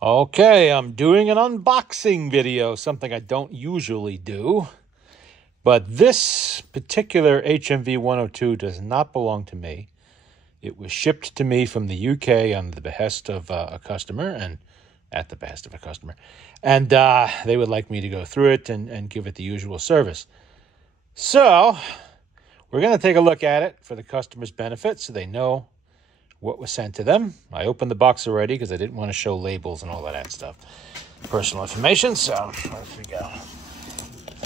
Okay, I'm doing an unboxing video, something I don't usually do. But this particular HMV102 does not belong to me. It was shipped to me from the UK on the behest of a customer, and at the behest of a customer. And they would like me to go through it and give it the usual service. So, we're going to take a look at it for the customer's benefit so they know what was sent to them. I opened the box already because I didn't want to show labels and all of that stuff. Personal information, so off we go.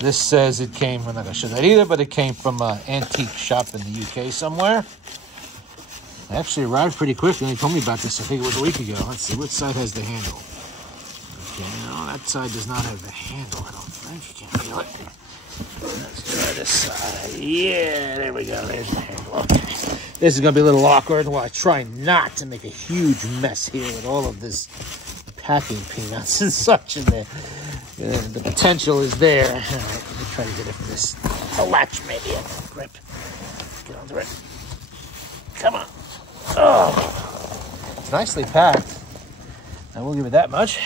This says it came, I'm not going to show that either, but it came from an antique shop in the UK somewhere. It actually arrived pretty quickly. They told me about this, I think it was a week ago. Let's see, which side has the handle? Okay, no, that side does not have the handle, I don't think. You can't feel it. Let's try this side. Yeah, there we go. There's the handle. Okay. This is going to be a little awkward. Well, I try not to make a huge mess here with all of this packing peanuts and such in there. The potential is there. All right, let me try to get it from this. The latch maybe. Grip. Get under it. Come on. Oh, it's nicely packed. I will give it that much.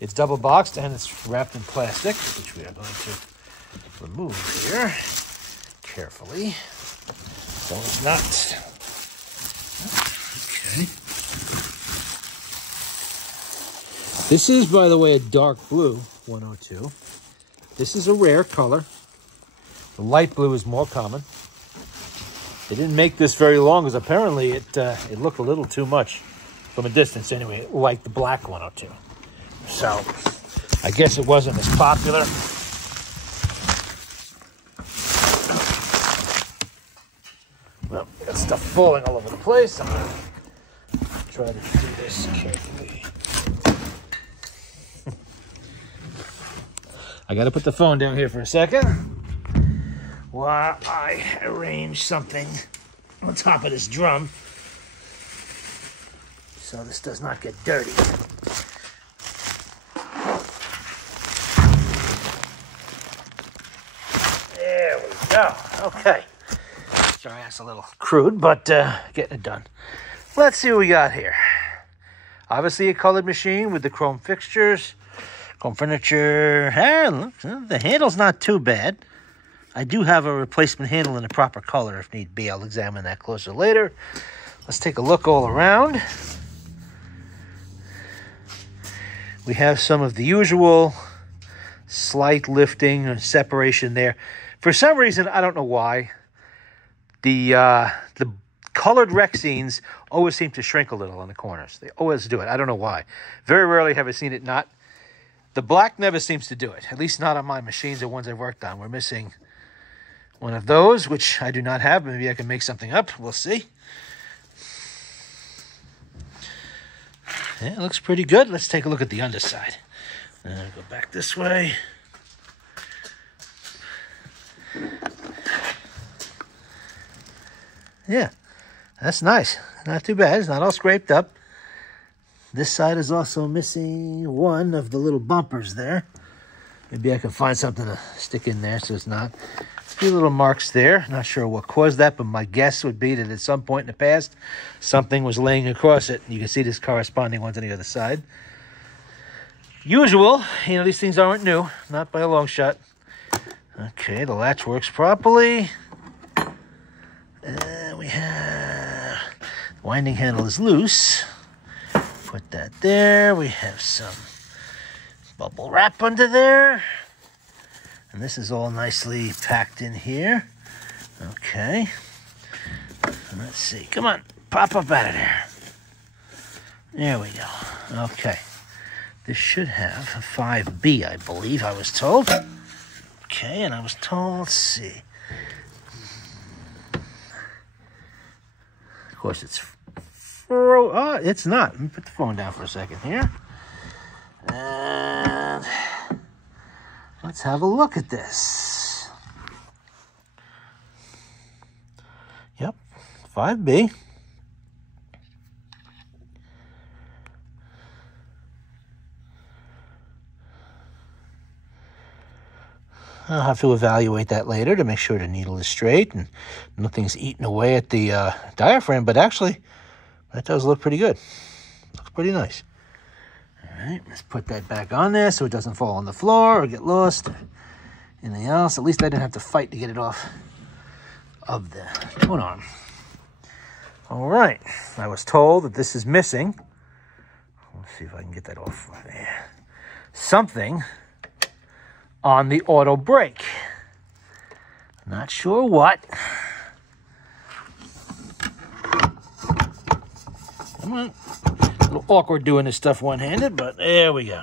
It's double boxed and it's wrapped in plastic, which we are going to remove here carefully. So it's not. Okay. This is, by the way, a dark blue 102. This is a rare color. The light blue is more common. They didn't make this very long because apparently it looked a little too much from a distance anyway, like the black 102. So I guess it wasn't as popular. Well, got stuff falling all over the place. I'm going to try to do this carefully. I got to put the phone down here for a second while I arrange something on top of this drum so this does not get dirty. There we go. Okay. Sorry, that's a little crude, but getting it done. Let's see what we got here. Obviously a colored machine with the chrome fixtures, chrome furniture. Hey, look, the handle's not too bad. I do have a replacement handle in the proper color if need be. I'll examine that closer later. Let's take a look all around. We have some of the usual slight lifting or separation there. For some reason, I don't know why, the colored Rexines always seem to shrink a little on the corners. They always do it. I don't know why. Very rarely have I seen it not. The black never seems to do it, at least not on my machines or ones I've worked on. We're missing one of those, which I do not have. Maybe I can make something up. We'll see. Yeah, it looks pretty good. Let's take a look at the underside. Go back this way. Yeah, that's nice. Not too bad. It's not all scraped up. This side is also missing one of the little bumpers there. Maybe I can find something to stick in there so it's not. A few little marks there. Not sure what caused that, but my guess would be that at some point in the past, something was laying across it. You can see this corresponding one to the other side. Usual, these things aren't new. Not by a long shot. Okay, the latch works properly. We have the winding handle is loose. Put that there. We have some bubble wrap under there. And this is all nicely packed in here. Okay. Let's see. Come on. Pop up out of there. There we go. Okay. This should have a 5B, I believe, I was told. Okay, and I was told, let's see. Of course, it's it's not. Let me put the phone down for a second here. And let's have a look at this. Yep, 5B. I'll have to evaluate that later to make sure the needle is straight and nothing's eating away at the diaphragm, but actually, that does look pretty good. Looks pretty nice. All right, let's put that back on there so it doesn't fall on the floor or get lost. Anything else? At least I didn't have to fight to get it off of the tone arm. All right, I was told that this is missing. Let's see if I can get that off there. Something on the auto brake. Not sure what. Come on. A little awkward doing this stuff one-handed, but there we go.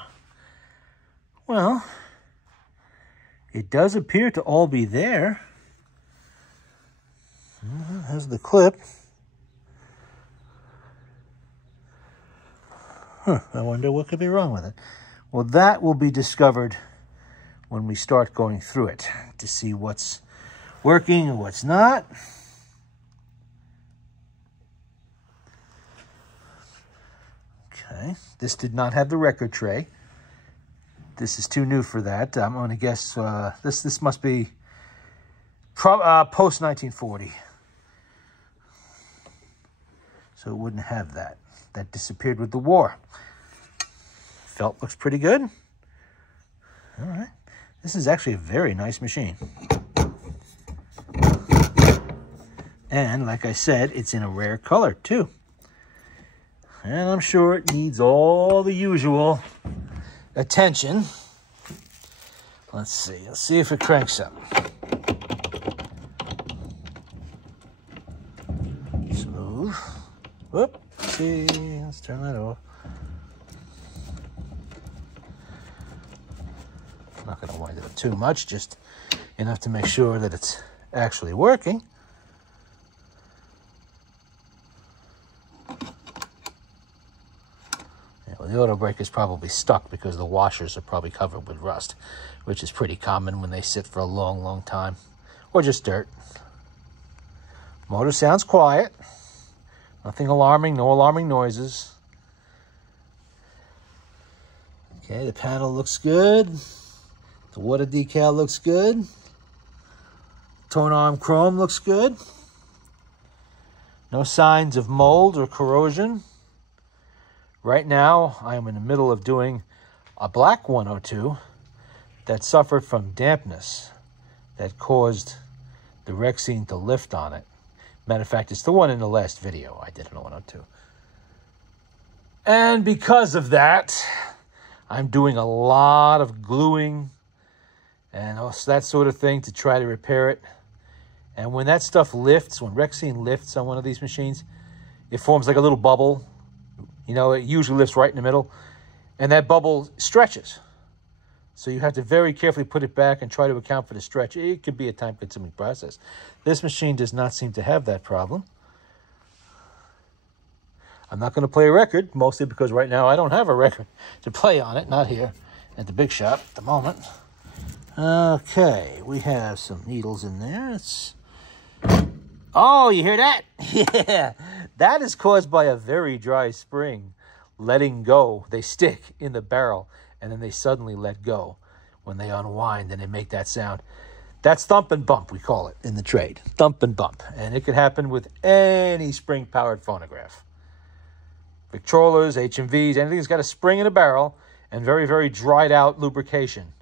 Well, it does appear to all be there. There's the clip. I wonder what could be wrong with it. Well, that will be discovered when we start going through it to see what's working and what's not. Okay, this did not have the record tray. This is too new for that. I'm going to guess this must be post-1940. So it wouldn't have that. That disappeared with the war. Felt looks pretty good. All right. This is actually a very nice machine. And like I said, it's in a rare color too. And I'm sure it needs all the usual attention. Let's see. Let's see if it cranks up. Smooth. Whoop. See. Let's turn that off. I'm not going to wind it up too much, just enough to make sure that it's actually working. The auto brake is probably stuck because the washers are probably covered with rust, which is pretty common when they sit for a long, long time, or just dirt. Motor sounds quiet. Nothing alarming, no alarming noises. Okay, the panel looks good. The water decal looks good. Tone arm chrome looks good. No signs of mold or corrosion. Right now, I am in the middle of doing a black 102 that suffered from dampness that caused the Rexine to lift on it. Matter of fact, it's the one in the last video I did in a 102. And because of that, I'm doing a lot of gluing and that sort of thing to try to repair it. And when that stuff lifts, when Rexine lifts on one of these machines, it forms like a little bubble. You know, it usually lifts right in the middle, and that bubble stretches. So you have to very carefully put it back and try to account for the stretch. It could be a time-consuming process. This machine does not seem to have that problem. I'm not going to play a record, mostly because right now I don't have a record to play on it, not here at the big shop at the moment. Okay, we have some needles in there. Oh, you hear that? Yeah, that is caused by a very dry spring letting go. They stick in the barrel, and then they suddenly let go when they unwind, and they make that sound. That's thump and bump, we call it in the trade. Thump and bump. And it could happen with any spring-powered phonograph. Victrolas, HMVs, anything that's got a spring in a barrel and very, very dried-out lubrication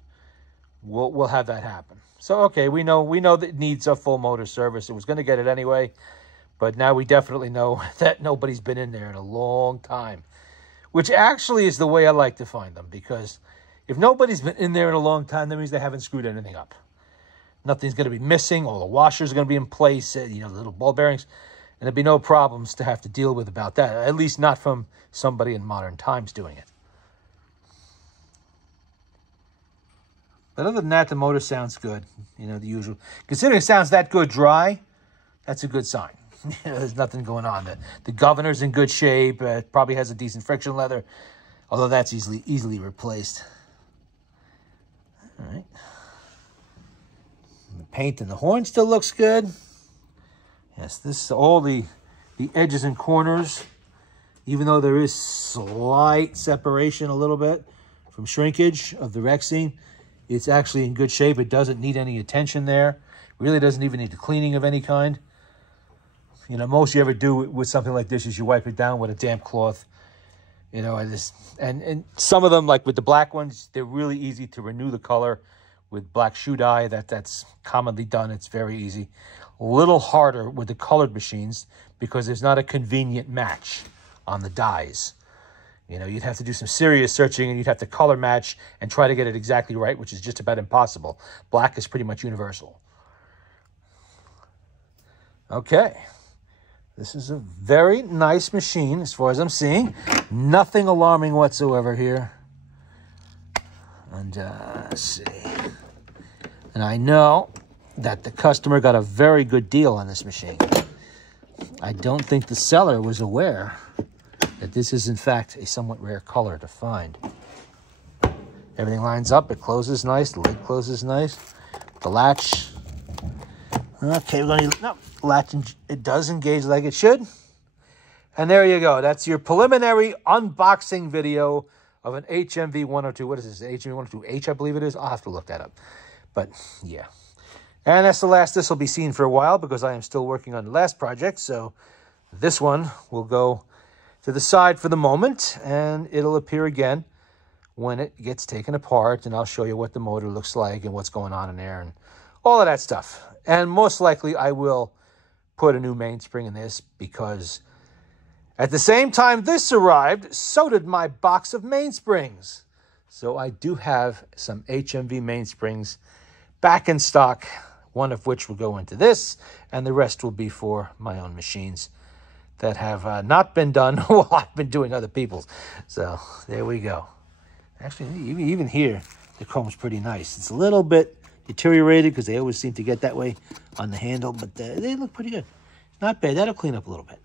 will have that happen. So, okay, we know that it needs a full motor service. It was going to get it anyway, but now we definitely know that nobody's been in there in a long time, which actually is the way I like to find them, because if nobody's been in there in a long time, that means they haven't screwed anything up. Nothing's going to be missing. All the washers are going to be in place, the little ball bearings, and there'll be no problems to have to deal with about that, at least not from somebody in modern times doing it. But other than that, the motor sounds good. The usual. Considering it sounds that good dry, that's a good sign. There's nothing going on. The governor's in good shape. It probably has a decent friction leather, although that's easily replaced. All right. The paint and the horn still looks good. Yes, all the edges and corners, even though there is slight separation a little bit from shrinkage of the Rexine, it's actually in good shape. It doesn't need any attention there. Really doesn't even need the cleaning of any kind. Most you ever do with something like this is you wipe it down with a damp cloth You know, and some of them, like with the black ones, they're really easy to renew the color with black shoe dye. That's commonly done. It's very easy. A little harder with the colored machines because there's not a convenient match on the dyes. You know, you'd have to do some serious searching and you'd have to color match and try to get it exactly right, which is just about impossible. Black is pretty much universal. Okay. This is a very nice machine as far as I'm seeing. Nothing alarming whatsoever here. And let's see. And I know that the customer got a very good deal on this machine. I don't think the seller was aware that this is, in fact, a somewhat rare color to find. Everything lines up. It closes nice. The lid closes nice. The latch. Okay, we're going to... No, latch. It does engage like it should. And there you go. That's your preliminary unboxing video of an HMV102. What is this? HMV102H, I believe it is. I'll have to look that up. But, yeah. And that's the last this will be seen for a while because I am still working on the last project. So this one will go to the side for the moment, and it'll appear again when it gets taken apart, and I'll show you what the motor looks like and what's going on in there and all of that stuff. And most likely I will put a new mainspring in this because at the same time this arrived, so did my box of mainsprings. So I do have some HMV mainsprings back in stock, one of which will go into this, and the rest will be for my own machines that have not been done while I've been doing other people's. So there we go. Actually, even here, the chrome's pretty nice. It's a little bit deteriorated because they always seem to get that way on the handle, but they look pretty good. Not bad. That'll clean up a little bit.